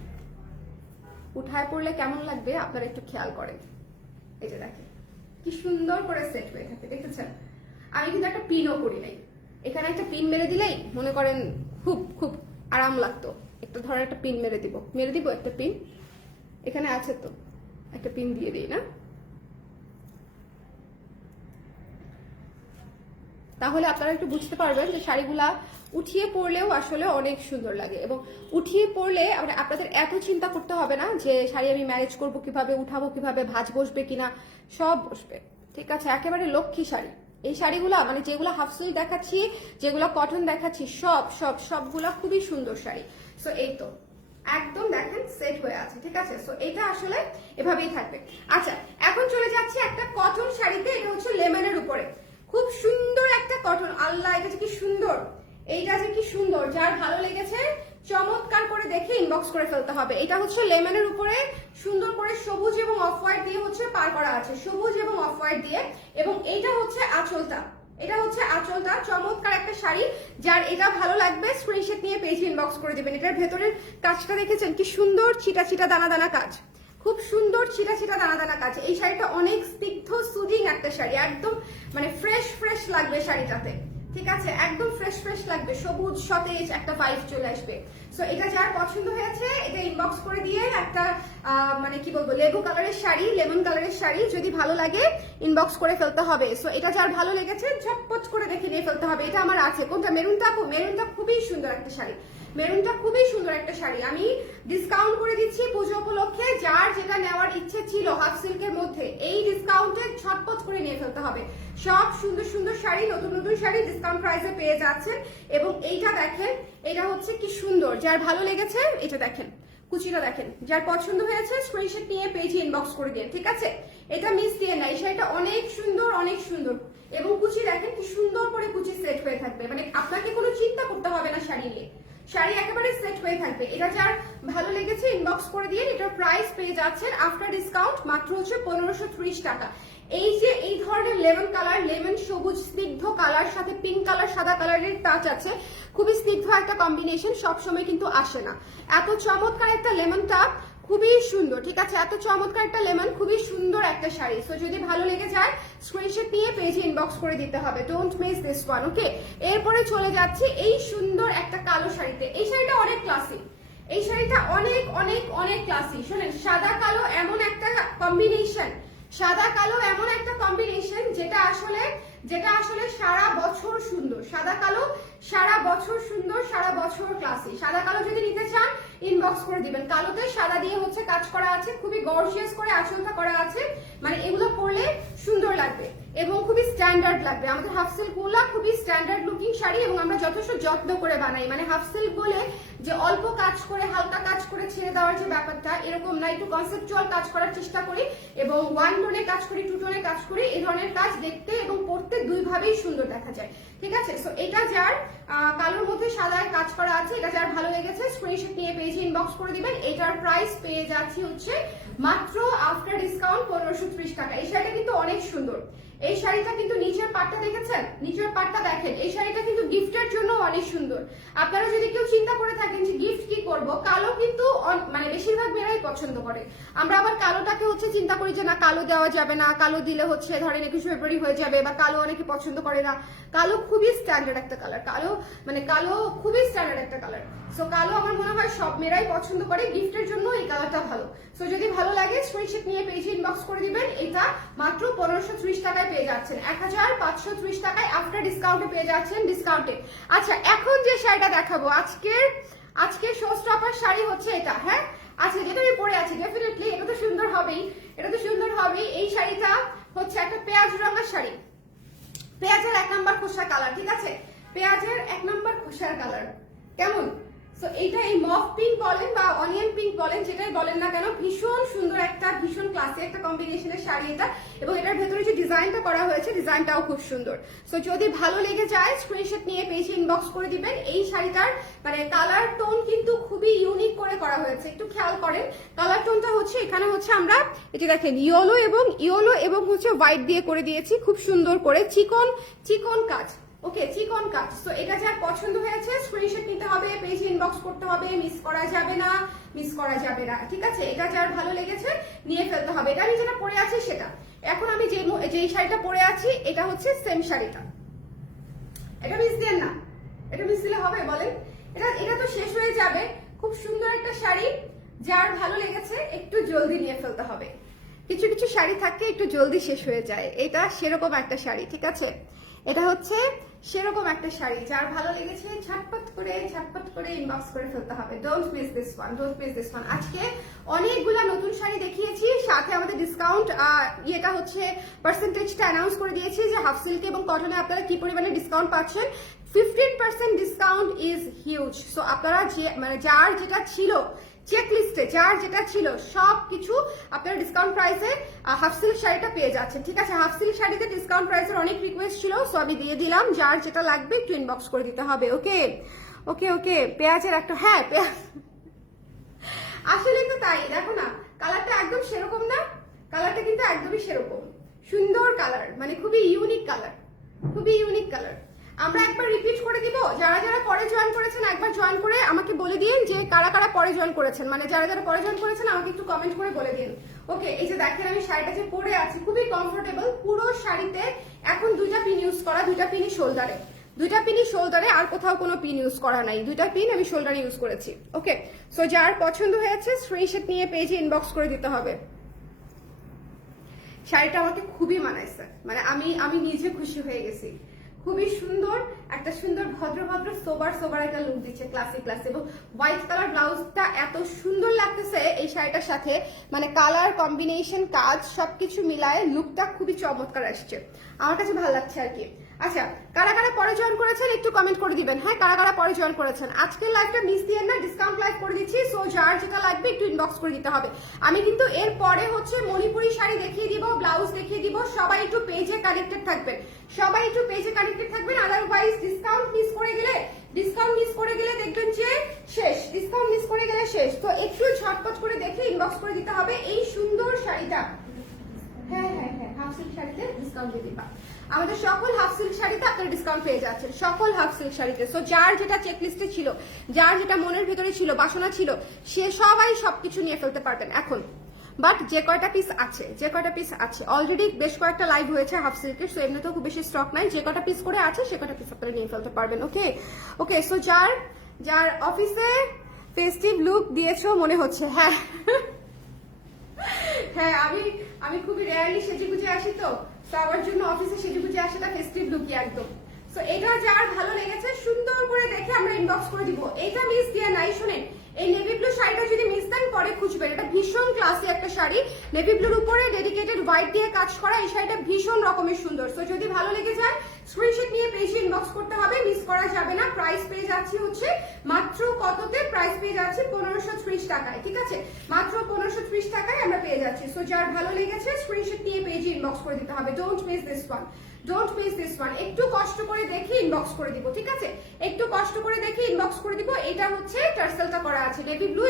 উঠায় পড়লে কেমন লাগবে আপনারা একটু খেয়াল করেন। এই যে দেখেন কি সুন্দর করে সেট হয়ে থাকে, দেখেছেন? আমি কিন্তু একটা পিনও করি নাই, এখানে একটা পিন মেরে দিলেই মনে করেন খুব খুব আরাম লাগতো। একটা ধরেন একটা পিন মেরে দিব একটা পিন, এখানে আছে তো, একটা পিন দিয়ে দিই না, তাহলে আপনারা একটু বুঝতে পারবেন যে শাড়িগুলা উঠিয়ে পরলেও আসলে অনেক সুন্দর লাগে। এবং উঠিয়ে পরলে আপনাদের এত চিন্তা করতে হবে না যে শাড়ি আমি ম্যানেজ করবো কিভাবে, উঠাবো কিভাবে, ভাঁজ বসবে কিনা, সব বসবে, ঠিক আছে? একেবারে লক্ষ্মী শাড়ি এই শাড়িগুলা, মানে যেগুলো হাফ সিল্ক দেখাচ্ছি, যেগুলো কটন দেখাচ্ছি, সবগুলা খুবই সুন্দর শাড়ি। সো এই তো একদম দেখেন সেট হয়ে আছে, ঠিক আছে? সো এটা আসলে এভাবেই থাকবে। আচ্ছা, এখন চলে যাচ্ছি একটা কটন শাড়িতে। এটা হচ্ছে লেমনের উপরে, খুব সুন্দর একটা কটন। আল্লাহ, এটা যে কি সুন্দর, এইটা যে কি সুন্দর। যার ভালো লেগেছে চমৎকার করে দেখে ইনবক্স করে ফেলতে হবে। এটা হচ্ছে লেমনের উপরে সুন্দর করে সবুজ এবং অফ হোয়াইট দিয়ে হচ্ছে পার করা আছে, সবুজ এবং অফ হোয়াইট দিয়ে। এবং এইটা হচ্ছে আঁচলটা, এটা হচ্ছে আঁচলটা। চমৎকার একটা শাড়ি, যার এটা ভালো লাগবে স্ক্রিনশট নিয়ে পেজে ইনবক্স করে দিবেন। এটার ভেতরের কাজটা দেখেছেন কি সুন্দর, ছিটা ছিটা দানা দানা কাজ, খুব সুন্দর ছিটা ছিটা দানা দানা কাজ। এই শাড়িটা অনেক স্নিগ্ধ সুদিং একটা শাড়ি, একদম মানে ফ্রেশ লাগবে শাড়িটাতে, ঠিক আছে? একদম ফ্রেশ লাগবে, সবুজ সতেজ একটা ভাইব চলে আসবে। সো এটা যার পছন্দ হয়েছে এটা ইনবক্স করে দিয়ে একটা মানে কি বলবো, লেবু কালারের শাড়ি, লেমন কালারের শাড়ি যদি ভালো লাগে ইনবক্স করে ফেলতে হবে। সো এটা যার ভালো লেগেছে ঝটপট করে দেখে নিয়ে ফেলতে হবে। এটা আমার আছে, কোনটা? মেরুনটা। মেরুনটা খুবই সুন্দর একটা শাড়ি, মেরুনটা খুবই সুন্দর একটা শাড়ি। আমি ডিসকাউন্ট করে দিচ্ছি পুজো উপলক্ষে। যার যেটা নেওয়ার ইচ্ছে ছিল হাফ সিল্কের মধ্যে, এই ডিসকাউন্টে ঝটপট করে নিয়ে ফেলতে হবে। সব সুন্দর সুন্দর শাড়ি, নতুন নতুন শাড়ি ডিসকাউন্ট প্রাইসে পেয়ে যাচ্ছেন। এবং এইটা দেখেন, এটা হচ্ছে কি সুন্দর। যার ভালো লেগেছে এটা দেখেন, কুচিটা দেখেন, যার পছন্দ হয়েছে স্ক্রিনশট নিয়ে পেজে ইনবক্স করে দিন, ঠিক আছে? এটা মিস দিয়ে না, এই শাড়িটা অনেক সুন্দর, অনেক সুন্দর। এবং কুচি দেখেন কি সুন্দর করে কুচি সেট হয়ে থাকবে, মানে আপনাকে কোনো চিন্তা করতে হবে না শাড়ি নিয়ে, শাড়ি একেবারে সেট হয়ে থাকবে। এটা যার ভালো লেগেছে ইনবক্স করে দিয়ে। এটার প্রাইস পেয়ে যাচ্ছেন আফটার ডিসকাউন্ট মাত্র হচ্ছে 1530 টাকা। এই যে এই ধরনের লেমন কালার, লেমন সবুজ স্নিগ্ধ কালার সাথে পিঙ্ক কালার, সাদা কালারের টাচ আছে, খুবই স্নিগ্ধ একটা কম্বিনেশন, সবসময় কিন্তু আসে না। এত চমৎকার একটা লেমন টাপ, খুবই সুন্দর, ঠিক আছে? এত চমৎকার একটা লেমন, খুবই সুন্দর একটা শাড়ি। সো যদি ভালো লেগে যায় স্ক্রিনশট নিয়ে পেজে ইনবক্স করে দিতে হবে, ডোন্ট মিস দিস ওয়ান, ওকে? এরপরে চলে যাচ্ছি এই সুন্দর একটা কালো শাড়িতে। এই শাড়িটা অনেক ক্লাসিক, এই শাড়িটা অনেক অনেক অনেক ক্লাসিক। শোনেন, সাদা কালো এমন একটা কম্বিনেশন, সাদা কালো এমন একটা কম্বিনেশন যেটা আসলে সারা বছর সুন্দর। সাদা কালো সারা বছর সুন্দর, সারা বছর ক্লাসি। সাদা কালো যদি নিতে চান ইনবক্স করে দিবেন। কালোতে সাদা দিয়ে হচ্ছে কাজ করা আছে, খুবই গর্জিয়াস করে আঁচলটা করা আছে, মানে এগুলো পরলে সুন্দর লাগবে এবং খুবই স্ট্যান্ডার্ড লাগবে। আমাদের হাফ সিল্ক গুলা খুবই স্ট্যান্ডার্ড লুকিং শাড়ি এবং আমরা যথেষ্ট যত্ন করে বানাই। মানে হাফ সিল্ক বলে যে অল্প কাজ করে হালকা কাজ করে ছেড়ে দেওয়ার যে ব্যাপারটা, এরকম না। একটু কনসেপচুয়াল কাজ করার চেষ্টা করি এবং 1 টোনে কাজ করি, 2 টোনে কাজ করি। এই ধরনের কাজ দেখতে এবং পড়তে দুইভাবেই সুন্দর দেখা যায়, ঠিক আছে? সো এটা যার কালোর মধ্যে সাদায় কাজ করা আছে, এটা যার ভালো লেগেছে স্ক্রিনশট নিয়ে পেজে ইনবক্স করে দিবেন। এটার প্রাইস পেয়ে যাচ্ছি হচ্ছে মাত্র আফটার ডিসকাউন্ট 1530 টাকা। এই শাড়িটা কিন্তু অনেক সুন্দর, এই শাড়িটা কিন্তু নিচের পাটটা দেখেছেন, নিচের পাটটা দেখেন, এই শাড়িটা কিন্তু গিফটের জন্য অনেক সুন্দর। আপনারা যদি কেউ চিন্তা করে থাকেন যে গিফট কি করব, কালো কিন্তু মানে বেশিরভাগ মেয়েরাই পছন্দ করে। আমরা আবার কালোটাকে হচ্ছে চিন্তা করি যে না কালো দেওয়া যাবে না, কালো দিলে হচ্ছে ধরেন 21 ফেব্রুয়ারি হয়ে যাবে, বা কালো অনেকে পছন্দ করে না। কালো খুবই স্ট্যান্ডার্ড একটা কালার, কালো মানে কালো খুবই স্ট্যান্ডার্ড একটা কালার। সো কালো আমার মনে হয় সব মেয়েরাই পছন্দ করে, গিফটের জন্য এই কালারটা ভালো। সো যদি ভালো লাগে স্ক্রিনশট নিয়ে পেজে ইনবক্স করে দিবেন। এটা মাত্র 1530 টাকায় পেয়ে যাচ্ছেন, 1530 টাকায় আফটার ডিসকাউন্টে পেয়ে যাচ্ছেন, ডিসকাউন্টে। আচ্ছা এখন যে শাড়িটা দেখাবো আজকের শো স্টপার শাড়ি হচ্ছে এটা। হ্যাঁ আচ্ছা, যেটা আমি পরে আছি ডেফিনেটলি এটা তো সুন্দর হবেই, এটা তো সুন্দর হবেই। এই শাড়িটা হচ্ছে একটা পেঁয়াজ রঙের শাড়ি, পেঁয়াজের 1 নম্বর খোসা কালার, ঠিক আছে, পেঁয়াজের 1 নম্বর খোসার কালার। কেমন? সো এইটা এই মফ পিঙ্ক বলেন বা অনিয়ন পিঙ্ক বলেন, যেটাই বলেন না কেন, ভীষণ সুন্দর একটা, ভীষণ ক্লাসি একটা কম্বিনেশনের শাড়ি এটা। এবং এটার ভেতরে যে ডিজাইনটা করা হয়েছে, ডিজাইনটাও খুব সুন্দর। সো যদি ভালো লেগে যায় স্ক্রিনশট নিয়ে পেজে ইনবক্স করে দিবেন। এই শাড়িটার মানে কালার টোন কিন্তু খুবই ইউনিক করে করা হয়েছে, একটু খেয়াল করেন। কালার টোনটা হচ্ছে এখানে হচ্ছে আমরা এটা দেখেন ইয়েলো এবং হচ্ছে হোয়াইট দিয়ে করে দিয়েছি, খুব সুন্দর করে চিকন কাজ। ওকে, চিকন কাট। সো এটা যার পছন্দ হয়েছে স্ক্রিনশট নিতে হবে, পেজে ইনবক্স করতে হবে, মিস করা যাবে না, মিস করা যাবে না, ঠিক আছে। এটা যার ভালো লেগেছে নিয়ে ফেলতে হবে। এটা আমি যেটা পরে আছি সেটা। এখন আমি যেই শাড়িটা পরে আছি এটা হচ্ছে সেম শাড়িটা। এটা মিস দেন না, এটা মিস দিলে হবে বলেন? এটা তো শেষ হয়ে যাবে। খুব সুন্দর একটা শাড়ি, যার ভালো লেগেছে একটু জলদি নিয়ে ফেলতে হবে। কিছু কিছু শাড়ি থাকে একটু জলদি শেষ হয়ে যায়, এটা সেরকম একটা শাড়ি, ঠিক আছে। এটা হচ্ছে সেরকম একটা শাড়ি, যার ভালো লেগেছে ঝটপট করে ইনবক্স করে ফেলতে হবে। Don't miss this one, don't miss this one. আজকে অনেকগুলা নতুন শাড়ি দেখিয়েছি, সাথে আমাদের ডিসকাউন্ট ইয়েটা হচ্ছে পার্সেন্টেজটা অ্যানাউন্স করে দিয়েছি যে হাফ সিল্ক এবং কটনে আপনারা কি পরিমাণে ডিসকাউন্ট পাচ্ছেন। 15% ডিসকাউন্ট ইজ হিউজ। সো আপনারা যে মানে যার যেটা ছিল চেক লিস্টে, যার যেটা ছিল সবকিছু আপনারা ডিসকাউন্ট প্রাইসে হাফ সিল্ক শাড়িটা পেয়ে যাচ্ছেন, ঠিক আছে। হাফ সিল্ক শাড়িতে ডিসকাউন্ট প্রাইসের অনেক রিকোয়েস্ট ছিল, সো আমি দিয়ে দিলাম। যার যেটা লাগবে একটু ইনবক্স করে দিতে হবে। ওকে ওকে ওকে, পেঁয়াজের একটা, হ্যাঁ পেঁয়াজ আসলে তো তাই। দেখো না কালারটা একদম সেরকম না, কালারটা কিন্তু একদমই সেরকম সুন্দর কালার, মানে খুবই ইউনিক কালার, খুবই ইউনিক কালার। আমরা একবার রিপিট করে দিব, যারা যারা পরে জয়েন করেছেন একবার জয়েন করে আমাকে বলে দিন যে কারা কারা পরে জয়েন করেছেন, মানে যারা যারা পরে জয়েন করেছেন আমাকে একটু কমেন্ট করে বলে দিন। ওকে, এই যে দেখেন আমি শাড়িটা যে পরে আছি খুবই কমফোর্টেবল। পুরো শাড়িতে এখন 2টা পিন ইউজ করা, 2টা পিনই শোল্ডারে, 2টা পিনই শোল্ডারে, আর কোথাও কোনো পিন ইউজ করা নাই, 2টা পিন আমি শোল্ডারে ইউজ করেছি। ওকে, সো যার পছন্দ হয়েছে স্ক্রিনশট নিয়ে পেজে ইনবক্স করে দিতে হবে। শাড়িটা আমাকে খুবই মানাইছে, মানে আমি নিজে খুশি হয়ে গেছি। খুবই সুন্দর একটা, সুন্দর ভদ্র সোবার একটা লুক দিচ্ছে, ক্লাসিক এবং হোয়াইট কালার ব্লাউজটা এত সুন্দর লাগতেছে এই শাড়িটার সাথে, মানে কালার কম্বিনেশন, কাজ সবকিছু মিলায় লুকটা খুবই চমৎকার আসছে, আমার কাছে ভালো লাগছে আর কি। আচ্ছা, কারা কারা পরে জয়েন করেছেন একটু কমেন্ট করে দিবেন। হ্যাঁ, কারা কারা পরে জয়েন করেছেন। আজকের লাইভটা মিস দিয়েন না, ডিসকাউন্ট লাইভ করে দিচ্ছি, সো যার যেটা লাগবে একটু ইনবক্স করে দিতে হবে। আমি কিন্তু এর পরে হচ্ছে মণিপুরি শাড়ি দেখিয়ে দিব, ব্লাউজ দেখিয়ে দিব, সবাই একটু পেজে কানেক্টেড থাকবেন, সবাই একটু পেজে কানেক্টেড থাকবেন। আদারওয়াইজ ডিসকাউন্ট মিস করে গেলে দেখবেন যে শেষ, ডিসকাউন্ট মিস করে গেলে শেষ। তো একটু ঝটপট করে দেখে ইনবক্স করে দিতে হবে এই সুন্দর শাড়িটা। হ্যাঁ হ্যাঁ হ্যাঁ, হাফ সিল্ক শাড়িতে ডিসকাউন্ট দিয়ে দিবা। আমাদের সকল হাফ সিল্ক শাড়িতে আপনারা ডিসকাউন্ট পেয়ে যাচ্ছেন, সকল হাফ সিল্ক শাড়িতে। সো যার যেটা চেক লিস্টে ছিল, যার যেটা মনের ভিতরে ছিল, বাসনা ছিল, সে সবাই সবকিছু নিয়ে ফেলতে পারবেন এখন। বাট যে কয়টা পিস আছে অলরেডি বেশ কয়েকটা লাইভ হয়েছে হাফ সিল্কের, সো এমনিতেও খুব বেশি স্টক নাই। যে কয়টা পিস করে আছে সে কয়টা পিস আপনারা নিয়ে ফেলতে পারবেন। ওকে ওকে, সো যার অফিসে ফেস্টিভ লুক দিয়েছো মনে হচ্ছে, হ্যাঁ হ্যাঁ, আমি খুবই রেয়ারলি সেজেগুজে আসি, তো সবার জন্য অফিসে সেজেগুজে আসাটা ফেস্টিভ লুকই একদম। সো এটা যার ভালো লেগেছে সুন্দর করে দেখে আমরা ইনবক্স করে দিব। এইটা মিস দিয়া নাই, শুনেন এই নেভি ব্লু শাড়িটা যদি মিস দেন পরে খুঁজবেন, এটা ভীষণ ক্লাসি একটা শাড়ি, নেভি ব্লুর উপরে ডেডিকেটেড হোয়াইট দিয়ে কাজ করা, এই শাড়িটা ভীষণ রকমের সুন্দর। সো যদি ভালো লেগে যায় স্ক্রিনশট নিয়ে পেজে ইনবক্স করতে হবে, মিস করা যাবে না। প্রাইস পেয়ে যাচ্ছি হচ্ছে মাত্র কততে, প্রাইস পেয়ে যাচ্ছি 1530 টাকায়, ঠিক আছে, মাত্র 1530 টাকায় আমরা পেয়ে যাচ্ছি। সো যার ভালো লেগেছে স্ক্রিনশট নিয়ে পেজে ইনবক্স করে দিতে হবে। ডোন্ট মিস দিস ওয়ান, একটু কষ্ট করে দেখে ইনবক্স করে দিব, ঠিক আছে, একটু কষ্ট করে দেখে ইনবক্স করে দিব। এটা হচ্ছে টার্সেলটা করা আছে নেভি ব্লু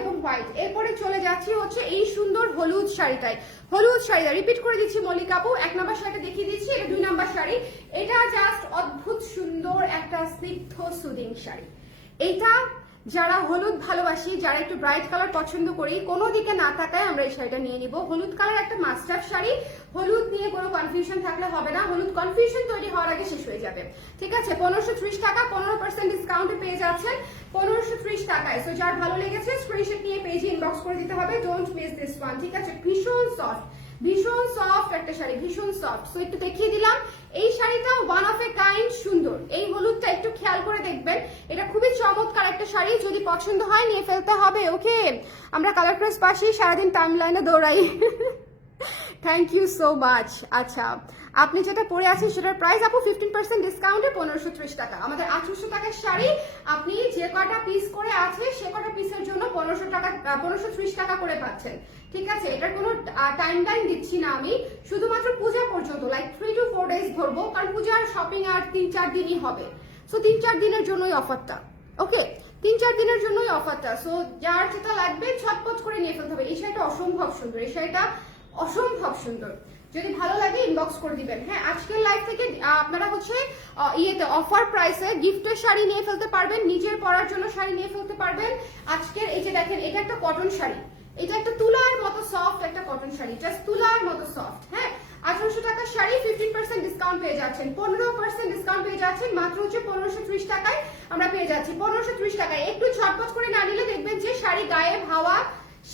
এবং হোয়াইট, এরপরে চলে যাচ্ছি হচ্ছে এই সুন্দর হলুদ শাড়িটায়। হলুদ শাড়িটা রিপিট করে দিচ্ছি মল্লিকা আপু, 1 নাম্বার শাড়িটা দেখিয়ে দিচ্ছি, এটা 2 নাম্বার শাড়ি। এটা জাস্ট অদ্ভুত সুন্দর একটা স্নিগ্ধ সুদিং শাড়ি। এটা যারা হলুদ ভালোবাসি, যারা একটু ব্রাইট কালার পছন্দ করি, কোনো দিকে না তাকায় আমরা এই শাড়িটা নিয়ে নিব। হলুদ কালার একটা মাস্টার শাড়ি, হলুদ নিয়ে কোনো কনফিউশন থাকলে হবে না, হলুদ কনফিউশন তৈরি হওয়ার আগে শেষ হয়ে যাবে। ঠিক আছে, 1530 টাকা, 15% ডিসকাউন্টে পেয়ে যাচ্ছেন 1530 টাকায়। সো যার ভালো লেগেছে স্ক্রিনশট নিয়ে পেজে ইনবক্স করে দিতে হবে, ডোন্ট মিস দিস ওয়ান। ঠিক আছে, ভীষণ সফট, ভীষণ সফট একটা শাড়ি, ভীষণ সফট। সো একটু দেখিয়ে দিলাম এই শাড়িটা ওয়ান অফ এ কাইন্ড সুন্দর। এই হলুদটা একটু খেয়াল করে দেখবেন, এটা খুবই চমৎকার একটা শাড়ি, যদি পছন্দ হয় নিয়ে ফেলতে হবে। ওকে, আমরা কালার প্রেস পাশে সারাদিন টাইম লাইনে দৌড়াই। Thank you so much. আচ্ছা, আপনি যেটা পরে আছেন সেটার প্রাইস আপু 15% ডিসকাউন্টে 1530 টাকা। আমাদের 1800 টাকার শাড়ি আপনি যে কটা পিস করে আছে সে কটা পিসের জন্য 1530 টাকা করে পাচ্ছেন। ঠিক আছে, এটার কোনো টাইম লাইন দিচ্ছি না আমি, শুধুমাত্র পূজা পর্যন্ত, লাইক 3 to 4 ডেজ ধরবো, কারণ পূজার শপিং আর 3-4 দিনই হবে। সো 3-4 দিনের জন্যই অফারটা। ওকে, 3-4 দিনের জন্যই অফারটা। সো যার যেটা লাগবে ছটপট করে নিয়ে ফেলতে হবে। এই শাড়িটা অসম্ভব সুন্দর, এই শাড়িটা অসম্ভব সুন্দর। যদি ভালো লাগে ইনবক্স করে দিবেন। হ্যাঁ, আজকের লাইভ থেকে আপনারা হচ্ছে ইয়েতে অফার প্রাইসে গিফটের শাড়ি নিয়ে ফেলতে পারবেন, নিজের পরার জন্য শাড়ি নিয়ে ফেলতে পারবেন। আজকের এই যে দেখেন, এটা একটা কটন শাড়ি, এটা একটা তুলার মতো সফট একটা কটন শাড়ি, জাস্ট তুলার মতো সফট। হ্যাঁ, 1800 টাকার শাড়ি 15% ডিসকাউন্ট পেয়ে যাচ্ছেন, 15% ডিসকাউন্ট পেয়ে যাচ্ছেন, মাত্র হচ্ছে 1530 টাকায় আমরা পেয়ে যাচ্ছি। 1530 টাকায় একটু ঝটপট করে না নিলে দেখবেন যে শাড়ি গায়েব হাওয়া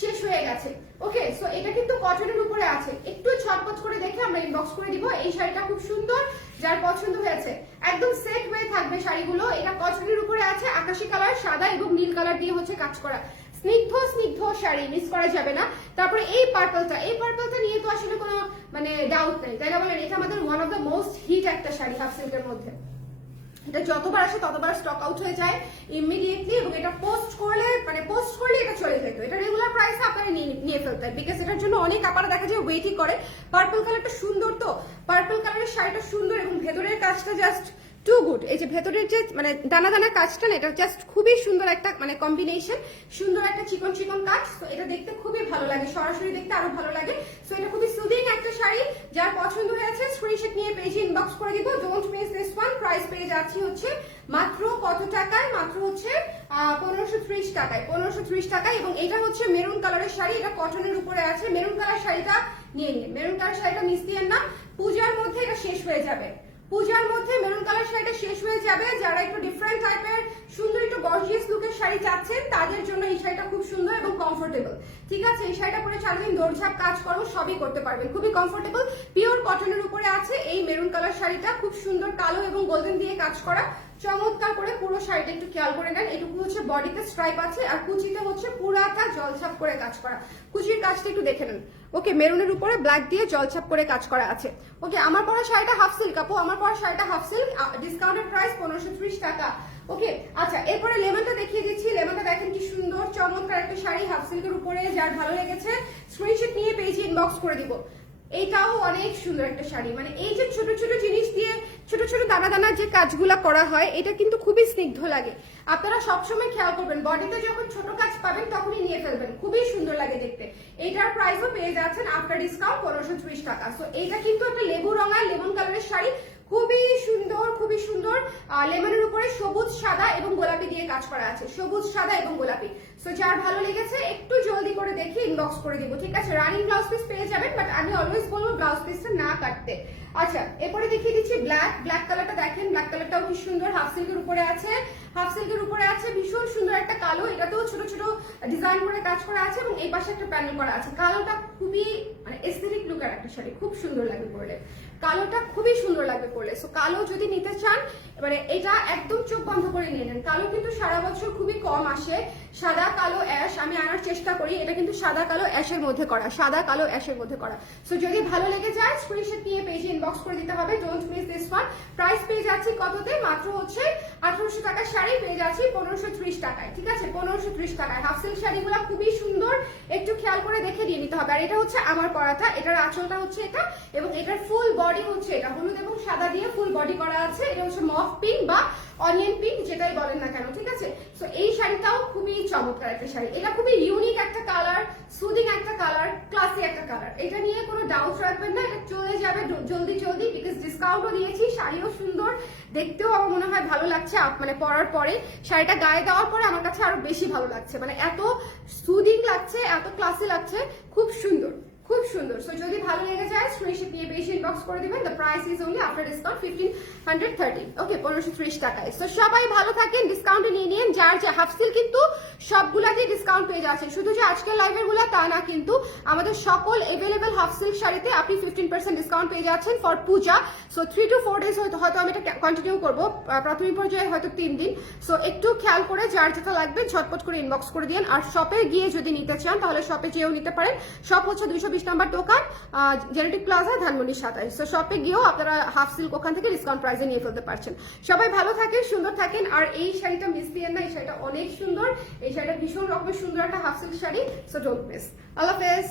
শেষ হয়ে গেছে। ওকে, সো এটা কিন্তু কটনের উপরে আছে, একটু ছটপট করে দেখে আমরা ইনবক্স করে দিব। এই শাড়িটা খুব সুন্দর, যার পছন্দ হয়েছে একদম সেট হয়ে থাকবে শাড়িগুলো। এটা কটনের উপরে আছে, আকাশি কালার, সাদা এবং নীল কালার দিয়ে হচ্ছে কাজ করা, স্নিগ্ধ স্নিগ্ধ শাড়ি, মিস করা যাবে না। তারপরে এই পার্পলটা, এই পার্পলটা নিয়ে তো আসলে কোনো মানে ডাউট নেই, তাই না বলেন? এটা আমাদের one of the most hit একটা শাড়ি হাফ সিল্কের মধ্যে। এটা যতবার আসে ততবার স্টক আউট হয়ে যায় ইমিডিয়েটলি, এবং এটা পোস্ট করলে এটা চলে যেত। এটা রেগুলার প্রাইসে আপনারা নিয়ে ফেলতে হয়, বিকজ এটার জন্য অনেক আপনারা দেখা যায় ওয়েটই করে। পার্পল কালারটা সুন্দর, তো পার্পল কালারের শাড়িটা সুন্দর এবং ভেতরের কাজটা জাস্ট টু গুড। এই যে ভেতরের যে মানে দানা দানা কাজটা না, এটা জাস্ট খুবই সুন্দর একটা মানে কম্বিনেশন, সুন্দর একটা চিকন চিকন কাজ। তো এটা দেখতে খুবই ভালো লাগে, সরাসরি দেখতে আরো ভালো লাগে। সো এটা খুবই সুদিং একটা শাড়ি, যার পছন্দ হয়েছে স্ক্রিনশট নিয়ে পেজে ইনবক্স করে দিব, don't miss this one. Price পেয়ে যাচ্ছি হচ্ছে মাত্র কত টাকায়? মাত্র হচ্ছে 1530 টাকায়, 1530 টাকায়। এবং এটা হচ্ছে মেরুন কালারের শাড়ি, এটা কটনের উপরে আছে। মেরুন কালার শাড়িটা নিয়ে নিন, মেরুন কালার শাড়িটা মিস দিয়েন না, পূজার মধ্যে এটা শেষ হয়ে যাবে, পূজার মধ্যে মেরুন কালার শাড়িটা শেষ হয়ে যাবে। যারা একটু ডিফারেন্ট টাইপের সুন্দর একটু গর্জিয়াস লুকের শাড়ি চাচ্ছেন তাদের জন্য এই শাড়িটা খুব সুন্দর এবং কমফোর্টেবল। ঠিক আছে, এই শাড়িটা পরে সারাদিন দৌড়ঝাঁপ কাজকর্ম সবই করতে পারবেন, খুবই কমফোর্টেবল। পিওর কটনের উপরে আছে এই মেরুন কালার শাড়িটা, খুব সুন্দর কালো এবং গোল্ডেন দিয়ে কাজ করা, চমৎকার করে পুরো শাড়িটা একটু খেয়াল করে নেন। এটুকু হচ্ছে বডিতে স্ট্রাইপ আছে, আর কুচিতে হচ্ছে পুরাটা জলছাপ করে কাজ করা। কুচির কাজটা একটু দেখে নেন। ওকে, মেরুনের উপরে ব্ল্যাক দিয়ে জলছাপ করে কাজ করা আছে। ওকে, আমার পরা শাড়িটা হাফ সিল্ক আপু, আমার পরা শাড়িটা হাফ সিল্ক, ডিসকাউন্টেড প্রাইস 1530 টাকা। ওকে, আচ্ছা, এরপরে লেমনটা দেখিয়ে দিচ্ছি। লেমনটা দেখেন কি সুন্দর চমৎকার একটা শাড়ি হাফ সিল্কের উপরে, যার ভালো লেগেছে স্ক্রিনশট নিয়ে পেজে ইনবক্স করে দিব। এইটাও অনেক সুন্দর একটা শাড়ি, মানে এই যে ছোট ছোট জিনিস দিয়ে ছোট ছোট দানা দানা যে কাজগুলা করা হয়, এটা কিন্তু খুবই স্নিগ্ধ লাগে। আপনারা সবসময় খেয়াল করবেন, বডিতে যখন ছোট কাজ পাবেন তখনই নিয়ে ফেলবেন, খুবই সুন্দর লাগে দেখতে। এইটার প্রাইসও পেয়ে যাচ্ছেন আফটার ডিসকাউন্ট 1530 টাকা। সো এইটা কিন্তু একটা লেবু রঙা লেমন কালারের শাড়ি, খুবই সুন্দর, খুবই সুন্দর। লেমনের উপরে সবুজ সাদা এবং গোলাপি দিয়ে কাজ করা আছে, সবুজ সাদা এবং গোলাপি। সো যার ভালো লেগেছে একটু জলদি করে দেখে ইনবক্স করে দিব। ঠিক আছে, রানিং ব্লাউজ পিস পেয়ে যাবেন, বাট আমি অলওয়েজ বলবো ব্লাউজ পিসটা না কাটতে। আচ্ছা, এরপরে দেখিয়ে দিচ্ছি ব্ল্যাক কালারটা দেখেন, ব্ল্যাক কালারটাও কি সুন্দর, হাফ সিল্কের উপরে আছে, হাফ সিল্কের উপরে আছে, ভীষণ সুন্দর একটা কালো, এটাতেও ছোট ছোট ডিজাইন করে কাজ করা আছে এবং এই পাশে একটা প্যানেল করা আছে। কালোটা খুবই মানে এস্থেটিক লুকের একটা শাড়ি, খুব সুন্দর লাগবে পরলে, কালোটা খুবই সুন্দর লাগবে পরলে। সো কালো যদি নিতে চান, মানে এটা একদম চোখ বন্ধ করে নিয়ে নেন। কালো কিন্তু সারা বছর খুবই কম আসে, সাদা কালো অ্যাশ আমি আনার চেষ্টা করি, এটা কিন্তু সাদা কালো অ্যাশের মধ্যে করা, সাদা কালো অ্যাশের মধ্যে করা। সো যদি ভালো লেগে যায় স্ক্রিনশট নিয়ে পেজে ইনবক্স করে দিতে হবে, don't miss this one. Price পেয়ে যাচ্ছি কততে? মাত্র হচ্ছে 1800 টাকার শাড়ি পেয়ে যাচ্ছি 1530 টাকায়। ঠিক আছে, 1530 টাকায়। হাফ সিল্ক শাড়িগুলো খুবই সুন্দর, একটু খেয়াল করে দেখে দিয়ে নিতে হবে। আর এটা হচ্ছে আমার পরাটা, এটার আঁচলটা হচ্ছে এটা, এবং এটার ফুল বডি হচ্ছে এটা, হলুদ এবং সাদা দিয়ে ফুল বডি করা আছে। এটা হচ্ছে মফ পিঙ্ক বা অনিয়ন পিঙ্ক যেটাই বলেন না কেন, ঠিক আছে? সো এই শাড়িটাও খুবই চমৎকার একটা শাড়ি, এটা খুবই ইউনিক একটা কালার, সুদিং একটা কালার, ক্লাসি একটা কালার, এটা নিয়ে কোনো ডাউট রাখবেন না, এটা চলে যাবে জলদি জলদি, বিকজ ডিসকাউন্টও দিয়েছি, শাড়িও সুন্দর, দেখতেও আমার মনে হয় ভালো লাগছে, মানে পরার পরে শাড়িটা গায়ে দেওয়ার পরে আমার কাছে আরো বেশি ভালো লাগছে, মানে এত সুদিং লাগছে, এত ক্লাসি লাগছে, খুব সুন্দর, খুব সুন্দর। সো যদি ভালো লেগে যায় স্ক্রিনশট নিয়ে বেশি ইনবক্স করে দিবেন। The price is only after discount 1530, ওকে, 1530 টাকায়। সো সবাই ভালো থাকেন, ডিসকাউন্টে নিয়ে নিন। যার যে হাফ সিল কিন্তু সবগুলাতেই ডিসকাউন্ট পেয়ে যাচ্ছেন, শুধু যে আজকের লাইভের গুলা তা না, কিন্তু আমাদের সকল এভেলেবেল হাফ সিল্ক শাড়িতে আপনি 15% ডিসকাউন্ট পেয়ে যাচ্ছেন for Puja. So 3 to 4 days হয়তো আমি এটা কন্টিনিউ করবো, প্রাথমিক পর্যায়ে হয়তো 3 দিন। সো একটু খেয়াল করে যার যেটা লাগবে ঝটপট করে ইনবক্স করে দিন। আর শপে গিয়ে যদি নিতে চান তাহলে শপে যেও নিতে পারেন। শপ হচ্ছে 220 নাম্বার দোকান, জেনেটিক প্লাজা, ধানমন্ডি 27। সো শপে গিয়েও আপনারা হাফ সিল্ক ওখান থেকে ডিসকাউন্ট প্রাইসে নিয়ে ফেলতে পারছেন। সবাই ভালো থাকেন, সুন্দর থাকেন। আর এই শাড়িটা মিস দিয়েন না, এই শাড়িটা অনেক সুন্দর, এই শাড়িটা ভীষণ রকমের সুন্দর একটা half silk sari. So don't miss. আল্লাহ হাফেজ।